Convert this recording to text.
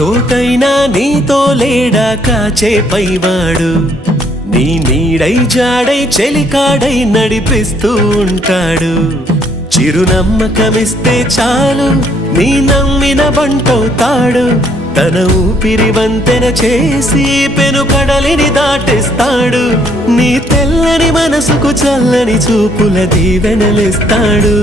చోటైనా నీతో లేడా కాచే పైవాడు నీ నీడై జాడై చెలికాడై నడిపిస్తూ ఉంటాడు చిరునమ్మకమిస్తే చాలు నీ నమ్మిన బంటవుతాడు తన ఊపిరి వంతెన చేసి పెను కడలిని దాటిస్తాడు నీ తెల్లని మనసుకు చల్లని చూపుల దీవెనలిస్తాడు